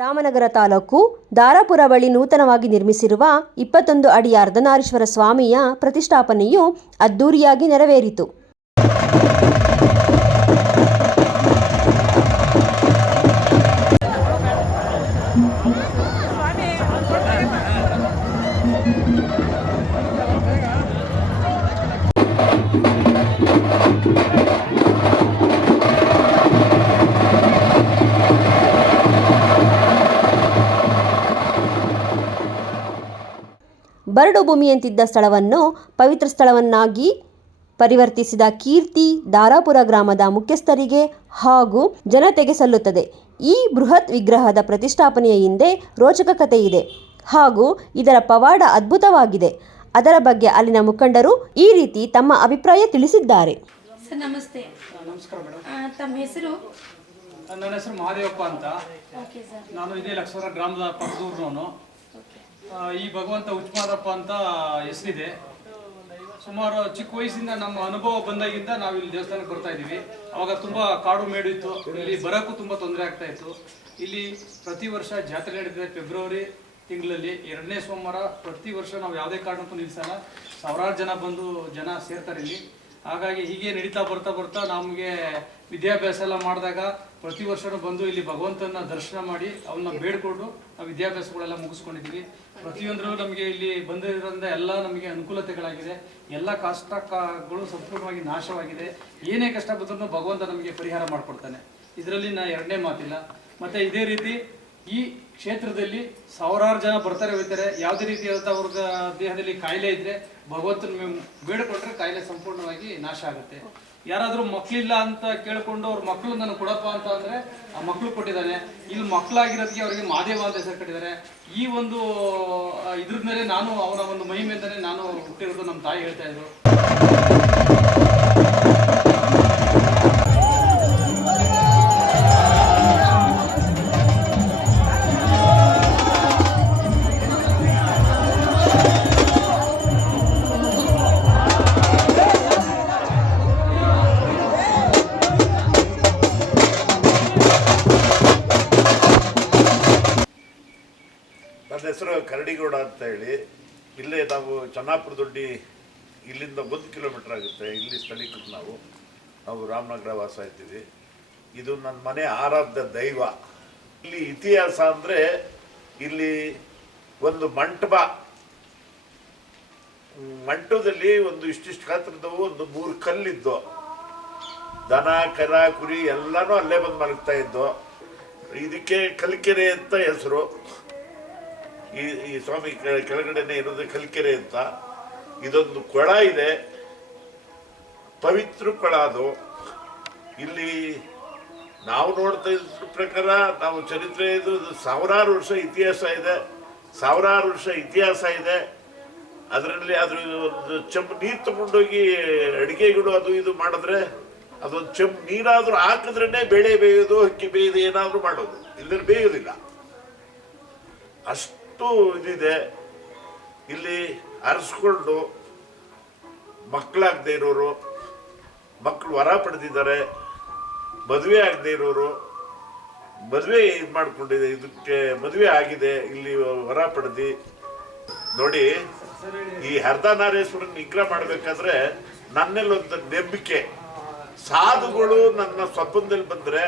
ರಾಮನಗರ ತಾಲೂಕು ದಾರಾಪುರ ಬಳಿ ನೂತನವಾಗಿ ನಿರ್ಮಿಸಿರುವ 21 ಅಡಿ ಅರ್ಧನಾರೀಶ್ವರ ಸ್ವಾಮಿಯ ಪ್ರತಿಷ್ಠಾಪನೆಯು ಅದ್ದೂರಿಯಾಗಿ ನೆರವೇರಿತು. ಬರಡು ಭೂಮಿಯಂತಿದ್ದ ಸ್ಥಳವನ್ನು ಪವಿತ್ರ ಸ್ಥಳವನ್ನಾಗಿ ಪರಿವರ್ತಿಸಿದ ಕೀರ್ತಿ ದಾರಾಪುರ ಗ್ರಾಮದ ಮುಖ್ಯಸ್ಥರಿಗೆ ಹಾಗೂ ಜನತೆಗೆ ಸಲ್ಲುತ್ತದೆ. ಈ ಬೃಹತ್ ವಿಗ್ರಹದ ಪ್ರತಿಷ್ಠಾಪನೆಯ ಹಿಂದೆ ರೋಚಕ ಕಥೆ ಇದೆ ಹಾಗೂ ಇದರ ಪವಾಡ ಅದ್ಭುತವಾಗಿದೆ. ಅದರ ಬಗ್ಗೆ ಅಲ್ಲಿನ ಮುಖಂಡರು ಈ ರೀತಿ ತಮ್ಮ ಅಭಿಪ್ರಾಯ ತಿಳಿಸಿದ್ದಾರೆ. ಸರ್ ನಮಸ್ತೆ. ನಮಸ್ಕಾರ ಮೇಡಮ್. ತಮ್ಮ ಹೆಸರು? ನನ್ನ ಹೆಸರು ಮಹಾದೇವಪ್ಪ ಅಂತ. Okay sir. ನಾನು ಇದೇ ಲಕ್ಷವರ ಗ್ರಾಮದ ಪಕ್ಕದೂರಿನವನು. ಈ ಭಗವಂತ ಉಚ್ಮಾರಪ್ಪ ಅಂತ ಹೆಸರಿದೆ. ಸುಮಾರು ಚಿಕ್ಕ ವಯಸ್ಸಿಂದ ನಮ್ಮ ಅನುಭವ ಬಂದಾಗಿಂದ ನಾವು ಇಲ್ಲಿ ದೇವಸ್ಥಾನಕ್ಕೆ ಬರ್ತಾ ಇದ್ದೀವಿ. ಅವಾಗ ತುಂಬ ಕಾಡು ಮೇಡು ಇತ್ತು, ಇಲ್ಲಿ ಬರೋಕ್ಕೂ ತುಂಬ ತೊಂದರೆ ಆಗ್ತಾ ಇತ್ತು. ಇಲ್ಲಿ ಪ್ರತಿ ವರ್ಷ ಜಾತ್ರೆ ನಡೀತದೆ. ಫೆಬ್ರವರಿ ತಿಂಗಳಲ್ಲಿ 2ನೇ ಸೋಮವಾರ ಪ್ರತಿ ವರ್ಷ ನಾವು ಯಾವುದೇ ಕಾರಣಕ್ಕೂ ನಿಲ್ಲಿಸಲ್ಲ. ಸಾವಿರಾರು ಜನ ಸೇರ್ತಾರೆ ಇಲ್ಲಿ. ಹಾಗಾಗಿ ಹೀಗೆ ನಡೀತಾ ಬರ್ತಾ ನಮಗೆ ವಿದ್ಯಾಭ್ಯಾಸ ಎಲ್ಲ ಮಾಡಿದಾಗ ಪ್ರತಿ ವರ್ಷನೂ ಬಂದು ಇಲ್ಲಿ ಭಗವಂತನ ದರ್ಶನ ಮಾಡಿ ಅವನ್ನ ಬೇಡ್ಕೊಂಡು ನಾವು ವಿದ್ಯಾಭ್ಯಾಸಗಳೆಲ್ಲ ಮುಗಿಸ್ಕೊಂಡಿದ್ದೀವಿ. ಪ್ರತಿಯೊಂದರಲ್ಲೂ ನಮಗೆ ಇಲ್ಲಿ ಬಂದಿರೋದ್ರಿಂದ ಎಲ್ಲ ನಮಗೆ ಅನುಕೂಲತೆಗಳಾಗಿದೆ. ಎಲ್ಲ ಕಷ್ಟಗಳು ಸಂಪೂರ್ಣವಾಗಿ ನಾಶವಾಗಿದೆ. ಏನೇ ಕಷ್ಟ ಬಂದ್ರೂ ಭಗವಂತ ನಮಗೆ ಪರಿಹಾರ ಮಾಡಿಕೊಡ್ತಾನೆ. ಇದರಲ್ಲಿ ನಾ ಎರಡನೇ ಮಾತಿಲ್ಲ. ಮತ್ತು ಇದೇ ರೀತಿ ಈ ಕ್ಷೇತ್ರದಲ್ಲಿ ಸಾವಿರಾರು ಜನ ಬರ್ತಾರೆ ಹೋಗ್ತಾರೆ. ಯಾವುದೇ ರೀತಿಯಾದ ಅವ್ರ ದೇಹದಲ್ಲಿ ಕಾಯಿಲೆ ಇದ್ರೆ ಭಗವಂತನ ಬೇಡ್ಕೊಟ್ರೆ ಕಾಯಿಲೆ ಸಂಪೂರ್ಣವಾಗಿ ನಾಶ ಆಗುತ್ತೆ. ಯಾರಾದ್ರೂ ಮಕ್ಳಿಲ್ಲ ಅಂತ ಕೇಳ್ಕೊಂಡು ಅವ್ರ ಮಕ್ಳು ನಾನು ಕೊಡಪ್ಪ ಅಂತ ಅಂದ್ರೆ ಆ ಮಕ್ಳು ಕೊಟ್ಟಿದ್ದಾನೆ. ಇಲ್ಲಿ ಮಕ್ಕಳಾಗಿರೋದಕ್ಕೆ ಅವರಿಗೆ ಮಾದೇವ ಅಂತ ಹೆಸರು ಕಟ್ಟಿದ್ದಾರೆ. ಈ ಒಂದು ಇದ್ರ ಮೇಲೆ ನಾನು ಅವನ ಒಂದು ಮಹಿಮೆ ಅಂತಾನೆ ನಾನು ಹುಟ್ಟಿರೋದು ನಮ್ಮ ತಾಯಿ ಹೇಳ್ತಾ ಇದ್ರು. ನನ್ನ ಹೆಸರು ಕರಡಿಗೌಡ ಅಂತ ಹೇಳಿ. ಇಲ್ಲೇ ನಾವು ಚೆನ್ನಾಪುರ ದೊಡ್ಡಿ ಇಲ್ಲಿಂದ 1 ಕಿಲೋಮೀಟರ್ ಆಗುತ್ತೆ. ಇಲ್ಲಿ ಸ್ಥಳೀಕರು ನಾವು ರಾಮನಗರ ವಾಸ ಇದ್ದೀವಿ. ಇದು ನನ್ನ ಮನೆ ಆರಾಧ್ಯ ದೈವ. ಇಲ್ಲಿ ಇತಿಹಾಸ ಅಂದರೆ ಇಲ್ಲಿ ಒಂದು ಮಂಟಪದಲ್ಲಿ ಒಂದು ಇಷ್ಟಿಷ್ಟು ಗಾತ್ರದವು ಒಂದು 3 ಕಲ್ಲಿದ್ದು. ದನ ಕರ ಕುರಿ ಎಲ್ಲನೂ ಅಲ್ಲೇ ಬಂದು ಮಲಗ್ತಾ ಇದ್ದು. ಇದಕ್ಕೆ ಕಲ್ಕೆರೆ ಅಂತ ಹೆಸರು. ಈ ಸ್ವಾಮಿ ಕೆಳಗಡೆನೆ ಇರೋದು ಕಲ್ಕೆರೆ ಅಂತ. ಇದೊಂದು ಕೊಳ ಇದೆ, ಪವಿತ್ರ ಕೊಳ ಅದು. ಇಲ್ಲಿ ನಾವು ನೋಡ್ತಾ ಇದ್ರ ಪ್ರಕಾರ ನಾವು ಚರಿತ್ರೆ ಇದು ಸಾವಿರಾರು ವರ್ಷ ಇತಿಹಾಸ ಇದೆ. ಅದರಲ್ಲಿ ಒಂದು ಚೆಂಬು ನೀರು ತಗೊಂಡೋಗಿ ಅಡಿಗೆಗಳು ಅದು ಇದು ಮಾಡಿದ್ರೆ ಅದೊಂದು ಚೆಂಬು ನೀರಾದ್ರೂ ಹಾಕಿದ್ರೇನೆ ಬೇಳೆ ಬೇಯೋದು, ಅಕ್ಕಿ ಬೇಯೋದು, ಏನಾದ್ರೂ ಮಾಡೋದು. ಇಲ್ಲದ್ರೆ ಬೇಯೋದಿಲ್ಲ. ಅಷ್ಟು ಇದಿದೆ. ಇಲ್ಲಿ ಅರಸ್ಕೊಂಡು ಮಕ್ಕಳಾಗದೆ ಇರೋರು, ಮಕ್ಕಳು ವರ ಪಡೆದಿದ್ದಾರೆ. ಮದುವೆ ಆಗದೆ ಇರೋರು ಮದುವೆ ಇದು ಮಾಡ್ಕೊಂಡಿದೆ. ಇದಕ್ಕೆ ಮದುವೆ ಆಗಿದೆ. ಇಲ್ಲಿ ವರ ಪಡೆದಿ ನೋಡಿ. ಈ ಅರ್ಧನಾರೀಶ್ವರನ ವಿಗ್ರಹ ಮಾಡ್ಬೇಕಾದ್ರೆ ನನ್ನಲ್ಲೊಂದು ನಂಬಿಕೆ. ಸಾಧುಗಳು ನನ್ನ ಸ್ವಪ್ನದಲ್ಲಿ ಬಂದ್ರೆ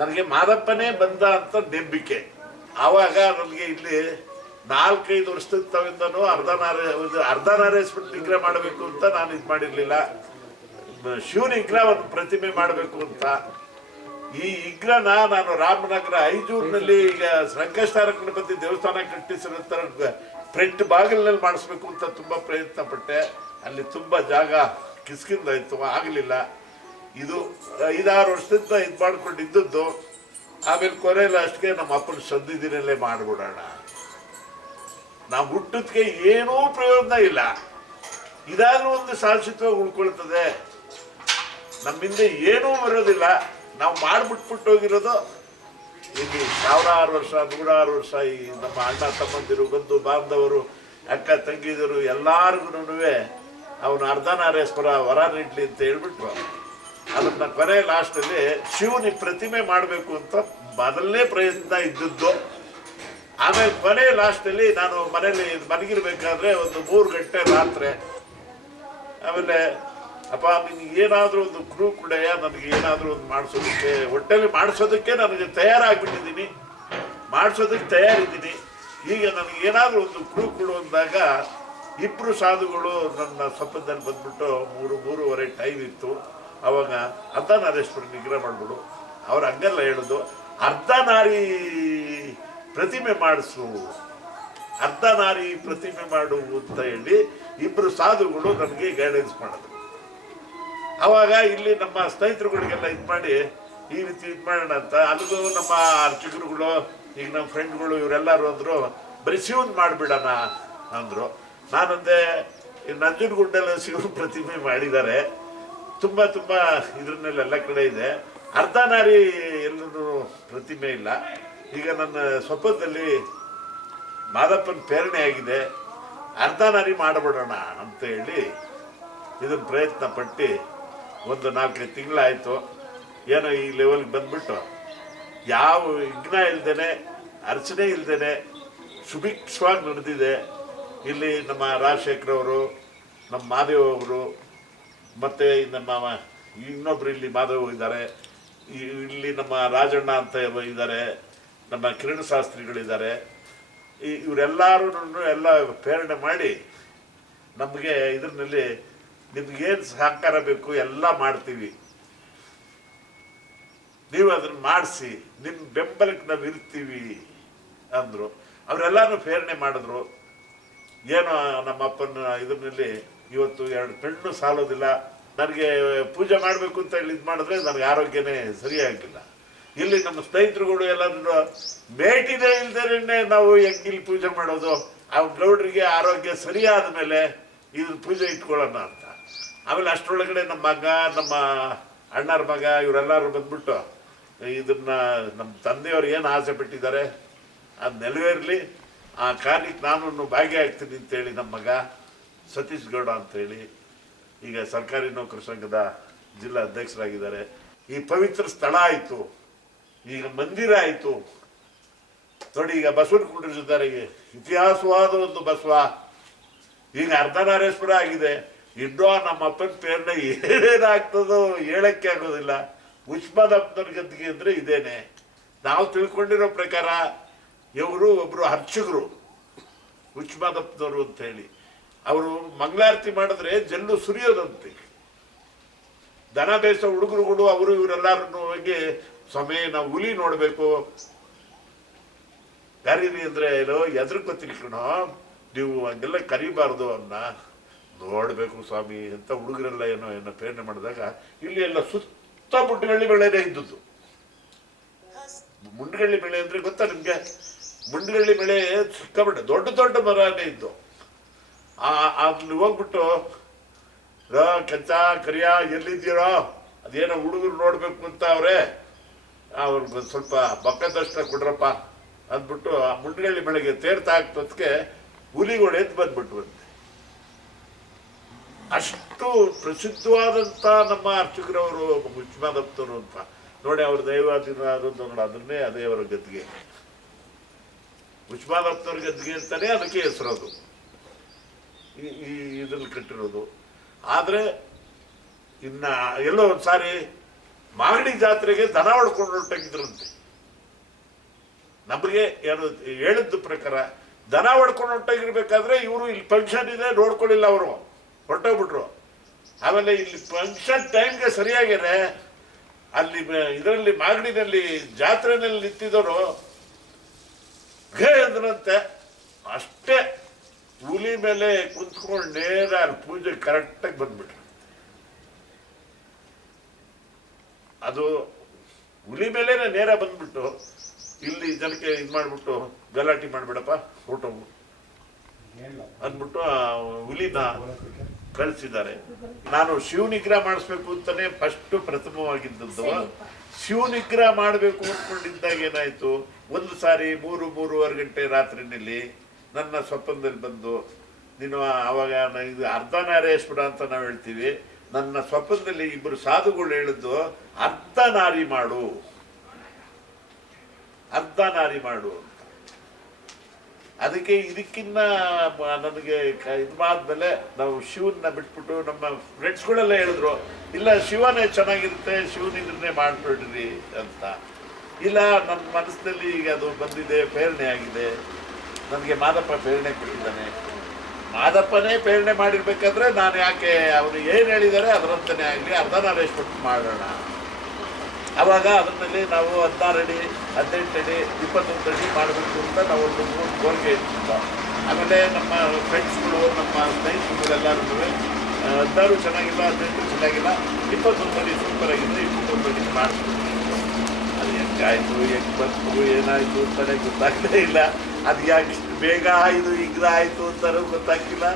ನನಗೆ ಮಾದಪ್ಪನೇ ಬಂದ ಅಂತ ನಂಬಿಕೆ. ಆವಾಗ ನನಗೆ ಇಲ್ಲಿ 4-5 ವರ್ಷದಿಂದನೂ ಅರ್ಧನಾರೀಶ್ವರನ ವಿಗ್ರಹ ಮಾಡಬೇಕು ಅಂತ ನಾನು ಇದು ಮಾಡಿರ್ಲಿಲ್ಲ. ಶಿವನ ವಿಗ್ರಹ ಒಂದು ಪ್ರತಿಮೆ ಮಾಡಬೇಕು ಅಂತ. ಈ ವಿಗ್ರಹನ ನಾನು ರಾಮನಗರ ಐಜೂರಿನಲ್ಲಿ ಈಗ ಸಂಕಷ್ಟಾರ ಗಣಪತಿ ದೇವಸ್ಥಾನ ಕಟ್ಟಿಸಿರೋ ಫ್ರಂಟ್ ಬಾಗಿಲಿನಲ್ಲಿ ಮಾಡಿಸ್ಬೇಕು ಅಂತ ತುಂಬಾ ಪ್ರಯತ್ನ ಪಟ್ಟೆ. ಅಲ್ಲಿ ತುಂಬಾ ಜಾಗ ಕಿಸ್ಕಿಂದಾಯ್ತು, ಆಗಲಿಲ್ಲ. ಇದು 5-6 ವರ್ಷದಿಂದ ಇದು ಮಾಡ್ಕೊಂಡಿದ್ದದ್ದು. ಆಮೇಲೆ ಕೊನೆಯಲ್ಲಿ ಅಷ್ಟಕ್ಕೆ ನಮ್ಮ ಅಪ್ಪನ ಸದ್ದಿನಲ್ಲೇ ಮಾಡ್ಬಿಡೋಣ, ನಾವು ಹುಟ್ಟದಕ್ಕೆ ಏನೂ ಪ್ರಯೋಜನ ಇಲ್ಲ, ಇದಾದ್ರೂ ಒಂದು ಶಾಶ್ವತವಾಗಿ ಉಳ್ಕೊಳ್ತದೆ, ನಮ್ಮಿಂದ ಏನೂ ಬರೋದಿಲ್ಲ, ನಾವು ಮಾಡ್ಬಿಟ್ಬಿಟ್ಟು ಹೋಗಿರೋದು. ಇಲ್ಲಿ 1000 ವರ್ಷ 100 ವರ್ಷ ಈ ನಮ್ಮ ಅಣ್ಣ ತಮ್ಮಂದಿರು, ಬಂಧು ಬಾಂಧವರು, ಅಕ್ಕ ತಂಗಿದರು ಎಲ್ಲಾರ್ಗು ಅವನು ಅರ್ಧನಾರೀಶ್ವರ ವರ ನೀಡ್ಲಿ ಅಂತ ಹೇಳ್ಬಿಟ್ರು. ಅದನ್ನ ಕೊನೆ ಲಾಸ್ಟಲ್ಲಿ ಶಿವನಿ ಪ್ರತಿಮೆ ಮಾಡಬೇಕು ಅಂತ ಮೊದಲನೇ ಪ್ರಯತ್ನ ಇದ್ದದ್ದು. ಆಮೇಲೆ ಕೊನೆ ಲಾಸ್ಟಲ್ಲಿ ನಾನು ಮನೇಲಿ ಮಲಗಿರ್ಬೇಕಾದ್ರೆ ಒಂದು 3 ಗಂಟೆ ರಾತ್ರಿ. ಆಮೇಲೆ ಅಪ್ಪ ನಿನಗೆ ಏನಾದರೂ ಒಂದು ಕ್ರೂ ಕೊಡೆಯ, ನನಗೆ ಏನಾದರೂ ಒಂದು ಮಾಡಿಸೋದಕ್ಕೆ, ಹೊಟ್ಟೆಲಿ ಮಾಡಿಸೋದಕ್ಕೆ ನನಗೆ ತಯಾರಾಗಿಬಿಟ್ಟಿದ್ದೀನಿ, ಮಾಡಿಸೋದಕ್ಕೆ ತಯಾರಿದ್ದೀನಿ, ಈಗ ನನಗೆ ಏನಾದರೂ ಒಂದು ಕ್ರೂ ಕೊಡು ಅಂದಾಗ 2 ಸಾಧುಗಳು ನನ್ನ ಸ್ವಪ್ನದಲ್ಲಿ ಬಂದ್ಬಿಟ್ಟು 3-3:30 ಟೈಮ್ ಇತ್ತು. ಅವಾಗ ಅರ್ಧನಾರೀಶ್ವರ ನಿಗ್ರಹ ಮಾಡಿಬಿಡು. ಅವ್ರು ಹಂಗೆಲ್ಲ ಹೇಳೋದು, ಅರ್ಧನಾರಿ ಪ್ರತಿಮೆ ಮಾಡಿಸು, ಅರ್ಧನಾರಿ ಪ್ರತಿಮೆ ಮಾಡು ಅಂತ ಹೇಳಿ 2 ಸಾಧುಗಳು ನನಗೆ ಗೈಡೆನ್ಸ್ ಮಾಡಿದ್ರು. ಅವಾಗ ಇಲ್ಲಿ ನಮ್ಮ ಸ್ನೇಹಿತರುಗಳಿಗೆಲ್ಲ ಇದು ಮಾಡಿ ಈ ರೀತಿ ಇದು ಮಾಡೋಣ ಅಂತ, ಅಲ್ಲಿಗೂ ನಮ್ಮ ಅರ್ಚಕರುಗಳು, ಈಗ ನಮ್ಮ ಫ್ರೆಂಡ್ಗಳು ಇವರೆಲ್ಲರೂ ಅಂದರು ಬರೀ ಶಿವನ್ ಮಾಡಿಬಿಡೋಣ ಅಂದರು. ನಾನಂದೆ ನಂಜನಗೂಡಲ್ಲಿ ಶಿವನ ಪ್ರತಿಮೆ ಮಾಡಿದ್ದಾರೆ, ತುಂಬ ಇದ್ರನ್ನೆಲ್ಲ ಕಡೆ ಇದೆ, ಅರ್ಧನಾರಿ ಎಲ್ಲೂ ಪ್ರತಿಮೆ ಇಲ್ಲ. ಈಗ ನನ್ನ ಸ್ವಪ್ನದಲ್ಲಿ ಮಾದಪ್ಪನ ಪ್ರೇರಣೆ ಆಗಿದೆ, ಅರ್ಧನಾರಿ ಮಾಡಿಬಿಡೋಣ ಅಂತ ಹೇಳಿ ಇದನ್ನು ಪ್ರಯತ್ನ ಪಟ್ಟು ಒಂದು 4-5 ತಿಂಗಳಾಯಿತು. ಏನೋ ಈ ಲೆವೆಲ್ಗೆ ಬಂದ್ಬಿಟ್ಟು ಯಾವ ವಿಘ್ನ ಇಲ್ದೇನೆ, ಅರ್ಚನೆ ಇಲ್ದೇನೆ ಸುಭಿಕ್ಷವಾಗಿ ನಡೆದಿದೆ. ಇಲ್ಲಿ ನಮ್ಮ ರಾಜಶೇಖರ್ ಅವರು, ನಮ್ಮ ಮಾದೇವ್ ಅವರು, ಮತ್ತು ನಮ್ಮ ಇನ್ನೊಬ್ರು ಇಲ್ಲಿ ಮಾಧವ್ ಇದ್ದಾರೆ, ಇಲ್ಲಿ ನಮ್ಮ ರಾಜಣ್ಣ ಅಂತ ಇದ್ದಾರೆ, ನಮ್ಮ ಕಿರಣ ಶಾಸ್ತ್ರಿಗಳಿದ್ದಾರೆ. ಇವರೆಲ್ಲರೂ ಎಲ್ಲ ಪ್ರೇರಣೆ ಮಾಡಿ ನಮಗೆ ಇದರಲ್ಲಿ ನಿಮ್ಗೇನು ಸಹಕಾರ ಬೇಕು ಎಲ್ಲ ಮಾಡ್ತೀವಿ, ನೀವು ಅದನ್ನು ಮಾಡಿಸಿ, ನಿಮ್ಮ ಬೆಂಬಲಕ್ಕೆ ನಾವು ಇರ್ತೀವಿ ಅಂದರು. ಅವರೆಲ್ಲರೂ ಪ್ರೇರಣೆ ಮಾಡಿದ್ರು. ಏನೋ ನಮ್ಮ ಅಪ್ಪನ ಇದರಲ್ಲಿ ಇವತ್ತು 2 ಕಣ್ಣು ಸಾಲೋದಿಲ್ಲ. ನನಗೆ ಪೂಜೆ ಮಾಡಬೇಕು ಅಂತ ಹೇಳಿ ಇದು ಮಾಡಿದ್ರೆ ನನಗೆ ಆರೋಗ್ಯನೇ ಸರಿಯಾಗಿಲ್ಲ. ಇಲ್ಲಿ ನಮ್ಮ ಸ್ನೇಹಿತರುಗಳು ಎಲ್ಲರೂ ಭೇಟಿನೇ ಇಲ್ದೇನೆ ನಾವು ಹೆಂಗಿಲ್ಲಿ ಪೂಜೆ ಮಾಡೋದು, ಆ ಗೌಡ್ರಿಗೆ ಆರೋಗ್ಯ ಸರಿಯಾದ ಮೇಲೆ ಇದ್ರ ಪೂಜೆ ಇಟ್ಕೊಳ್ಳೋಣ ಅಂತ. ಆಮೇಲೆ ಅಷ್ಟರೊಳಗಡೆ ನಮ್ಮ ಮಗ, ನಮ್ಮ ಅಣ್ಣರ ಮಗ ಇವರೆಲ್ಲರೂ ಬಂದ್ಬಿಟ್ಟು ಇದನ್ನ ನಮ್ಮ ತಂದೆಯವರು ಏನು ಆಸೆ ಪಟ್ಟಿದ್ದಾರೆ ಅದು ನೆರವೇರಲಿ, ಆ ಕಾರ್ಯಕ್ಕೆ ನಾನು ಭಾಗಿಯಾಗ್ತೀನಿ ಅಂತೇಳಿ ನಮ್ಮ ಮಗ ಸತೀಶ್ ಗೌಡ ಅಂತೇಳಿ ಈಗ ಸರ್ಕಾರಿ ನೌಕರ ಸಂಘದ ಜಿಲ್ಲಾ ಅಧ್ಯಕ್ಷರಾಗಿದ್ದಾರೆ. ಈ ಪವಿತ್ರ ಸ್ಥಳ ಆಯಿತು, ಈಗ ಮಂದಿರ ಆಯಿತು ನೋಡಿ. ಈಗ ಬಸವನ ಕುಂಡ್ರಿಸಿದ್ದಾರೆ, ಇತಿಹಾಸವಾದ ಒಂದು ಬಸವ ಈಗ ಅರ್ಧನಾರೀಶ್ವರ ಆಗಿದೆ. ಇನ್ನೂ ನಮ್ಮ ಅಪ್ಪನ ಪ್ರೇರಣೆ ಏನೇನಾಗ್ತದೋ ಹೇಳಕ್ಕೆ ಆಗೋದಿಲ್ಲ. ಉಚ್ಮಾದಪ್ಪನವ್ರ ಗದ್ದಿಗೆ ಅಂದರೆ ಇದೇನೆ. ನಾವು ತಿಳ್ಕೊಂಡಿರೋ ಪ್ರಕಾರ ಇವರು ಒಬ್ಬರು ಅರ್ಚಕರು, ಉಚ್ಮಾದಪ್ಪನವರು ಅಂತ ಹೇಳಿ. ಅವರು ಮಂಗಳಾರತಿ ಮಾಡಿದ್ರೆ ಜಲ್ಲು ಸುರಿಯೋದಂತೆ. ದನ ಬೇಯಿಸೋ ಹುಡುಗರುಗಳು ಅವರು ಇವರೆಲ್ಲರೂ ಹೋಗಿ ಸ್ವಾಮಿ ನಾವು ಹುಲಿ ನೋಡಬೇಕು ಕರೀರಿ ಅಂದರೆ ಏನೋ ಎದ್ರಕೋತೀನಿ ಕಣೋ, ನೀವು ಹಂಗೆಲ್ಲ ಕರಿಬಾರ್ದು ಅನ್ನ ನೋಡಬೇಕು ಸ್ವಾಮಿ ಅಂತ ಹುಡುಗರೆಲ್ಲ ಏನೋ ಪ್ರೇರಣೆ ಮಾಡಿದಾಗ ಇಲ್ಲಿ ಎಲ್ಲ ಸುತ್ತ ಮುಂಡಗಳ್ಳಿ ಬೆಳೆನೇ ಇದ್ದದ್ದು. ಮುಂಡಗಳ್ಳಿ ಬೆಳೆ ಅಂದರೆ ಗೊತ್ತಾ ನಿಮಗೆ? ಮುಂಡಗಳ್ಳಿ ಬೆಳೆ ಸಿಕ್ಕಾಬಿಟ್ಟೆ ದೊಡ್ಡ ಮರನೇ ಇದ್ದು. ಅಲ್ಲಿ ಹೋಗ್ಬಿಟ್ಟು ಕಂಚ ಕರಿಯ ಎಲ್ಲಿದ್ದೀರೋ ಅದೇನೋ ಹುಡುಗರು ನೋಡ್ಬೇಕು ಅಂತ ಅವ್ರಿಗೆ ಸ್ವಲ್ಪ ಬಕ್ಕದಷ್ಟ ಕೊಡ್ರಪ್ಪ ಅಂದ್ಬಿಟ್ಟು ಆ ಮುಂಡಗಳ್ಳಿ ಬೆಳೆಗೆ ತೇರ್ತಾ ಹಾಕ್ತದಕ್ಕೆ ಹುಲಿಗಳು ಎದ್ದು ಬಂದ್ಬಿಟ್ವಂತೆ. ಅಷ್ಟು ಪ್ರಸಿದ್ಧವಾದಂಥ ನಮ್ಮ ಅರ್ಚಕರವರು ಉಚ್ಮಾದಪ್ಪನವರು ಅಂತ ನೋಡಿ. ಅವ್ರ ದೈವಾಧೀನ ಅದನ್ನೇ ಅದೇ ಅವರ ಗದ್ದಿಗೆ, ಉಚ್ಮಾದಪ್ಪನವ್ರ ಗದ್ದಿಗೆ ಅಂತಾನೆ ಅದಕ್ಕೆ ಹೆಸರೋದು, ಈ ಇದ್ರಲ್ಲಿ ಕಟ್ಟಿರೋದು. ಆದರೆ ಇನ್ನ ಎಲ್ಲೋ ಒಂದ್ಸಾರಿ ಮಾಗಡಿ ಜಾತ್ರೆಗೆ ದನ ಹೊಡ್ಕೊಂಡು ಹೊರಟಾಗಿದ್ರಂತೆ. ನಮಗೆ ಏನು ಹೇಳಿದ್ದು ಪ್ರಕಾರ ದನ ಹೊಡ್ಕೊಂಡು ಹೊರಟಾಗಿರ್ಬೇಕಾದ್ರೆ ಇವರು ಇಲ್ಲಿ ಫಂಕ್ಷನ್ ಇದೆ ನೋಡ್ಕೊಳ್ಳಿಲ್ಲ, ಅವರು ಹೊರಟೋಗ್ಬಿಟ್ರು. ಆಮೇಲೆ ಇಲ್ಲಿ ಫಂಕ್ಷನ್ ಟೈಮ್ಗೆ ಸರಿಯಾಗೇನೆ ಅಲ್ಲಿ ಇದರಲ್ಲಿ ಮಾಗಡಿನಲ್ಲಿ ಜಾತ್ರೆನಲ್ಲಿ ನಿಂತಿದ್ದವರು ಘೇ ಅಂದ್ರಂತೆ. ಅಷ್ಟೇ ಹುಲಿ ಮೇಲೆ ಕುಂತ್ಕೊಂಡು ನೇರ ಅಲ್ಲಿ ಪೂಜೆ ಕರೆಕ್ಟಾಗಿ ಬಂದ್ಬಿಟ್ರು. ಅದು ಹುಲಿ ಮೇಲೇನೆ ನೇರ ಬಂದ್ಬಿಟ್ಟು ಇಲ್ಲಿ ಜನಕ್ಕೆ ಇದು ಮಾಡಿಬಿಟ್ಟು ಗಲಾಟೆ ಮಾಡಿಬಿಡಪ್ಪ ಫೋಟೋ ಅಂದ್ಬಿಟ್ಟು ಹುಲಿನ ಕಳಿಸಿದ್ದಾರೆ. ನಾನು ಶಿವನಿಗ್ರಹ ಮಾಡಿಸ್ಬೇಕು ಅಂತಾನೆ ಪ್ರಥಮವಾಗಿದ್ದದ್ದು. ಶಿವನಿಗ್ರಹ ಮಾಡಬೇಕು ಅಂದ್ಕೊಂಡಿದ್ದಾಗ ಏನಾಯ್ತು, ಒಂದು ಸಾರಿ 3-3:30 ಗಂಟೆ ರಾತ್ರಿನಲ್ಲಿ ನನ್ನ ಸ್ವಪ್ನದಲ್ಲಿ ಬಂದು ನೀನು ಅವಾಗ ಇದು ಅರ್ಧನಾರೀಶ್ವರ ಅಂತ ನಾವು ಹೇಳ್ತೀವಿ. ನನ್ನ ಸ್ವಪ್ನದಲ್ಲಿ 2 ಸಾಧುಗಳು ಹೇಳಿದ್ದು ಅರ್ಧನಾರಿ ಮಾಡು ಅಂತ. ಅದಕ್ಕೆ ಇದಕ್ಕಿನ್ನ ನನಗೆ ಇದಾದ್ಮೇಲೆ ನಾವು ಶಿವನ್ನ ಬಿಟ್ಬಿಟ್ಟು ನಮ್ಮ ಫ್ರೆಂಡ್ಸ್ಗಳೆಲ್ಲ ಹೇಳಿದ್ರು ಇಲ್ಲ ಶಿವನೇ ಚೆನ್ನಾಗಿರುತ್ತೆ ಶಿವನಿಂದನೇ ಮಾಡ್ಬಿಡ್ರಿ ಅಂತ. ಇಲ್ಲ ನನ್ನ ಮನಸ್ಸಿನಲ್ಲಿ ಈಗ ಅದು ಬಂದಿದೆ, ಪ್ರೇರಣೆ ಆಗಿದೆ. ನನಗೆ ಮಾದಪ್ಪ ಪ್ರೇರಣೆ ಕೊಟ್ಟಿದ್ದಾನೆ. ಮಾದಪ್ಪನೇ ಪ್ರೇರಣೆ ಮಾಡಿರ್ಬೇಕಾದ್ರೆ ನಾನು ಯಾಕೆ ಅವರು ಏನು ಹೇಳಿದ್ದಾರೆ ಅದರಂತನೇ ಆಗಲಿ ಅರ್ಧನಾರೇಶ್ವಟ್ಟು ಮಾಡೋಣ. ಆವಾಗ ಅದರಲ್ಲಿ ನಾವು 16 ಅಡಿ 18 ಅಡಿ 21 ಅಡಿ ಮಾಡಬೇಕು ಅಂತ ನಾವು ಒಂದು ಕೋರಿಕೆ ಇಟ್ಟಿದ್ದ. ಆಮೇಲೆ ನಮ್ಮ ಫ್ರೆಂಡ್ಸ್ಗಳು ನಮ್ಮ ಸ್ನೇಹಿತರುಗಳೆಲ್ಲರೂ 16 ಚೆನ್ನಾಗಿಲ್ಲ 18 ಚೆನ್ನಾಗಿಲ್ಲ 21 ಅಡಿ ಸೂಪರ್ ಆಗಿದೆ 21 ಅಡಿ ಮಾಡ್ತೀವಿ. ಅದು ಹೆಂಗಾಯ್ತು ಹೆಂಗೆ ಬಂತು ಏನಾಯಿತು ಅಂತಲೇ ಗೊತ್ತಾಗಲೇ ಇಲ್ಲ. ಅದು ಯಾಕೆ ಇಷ್ಟು ಬೇಗ ಇದು ಆಯಿತು ಅಂತಲೂ ಗೊತ್ತಾಗ್ತಿಲ್ಲ.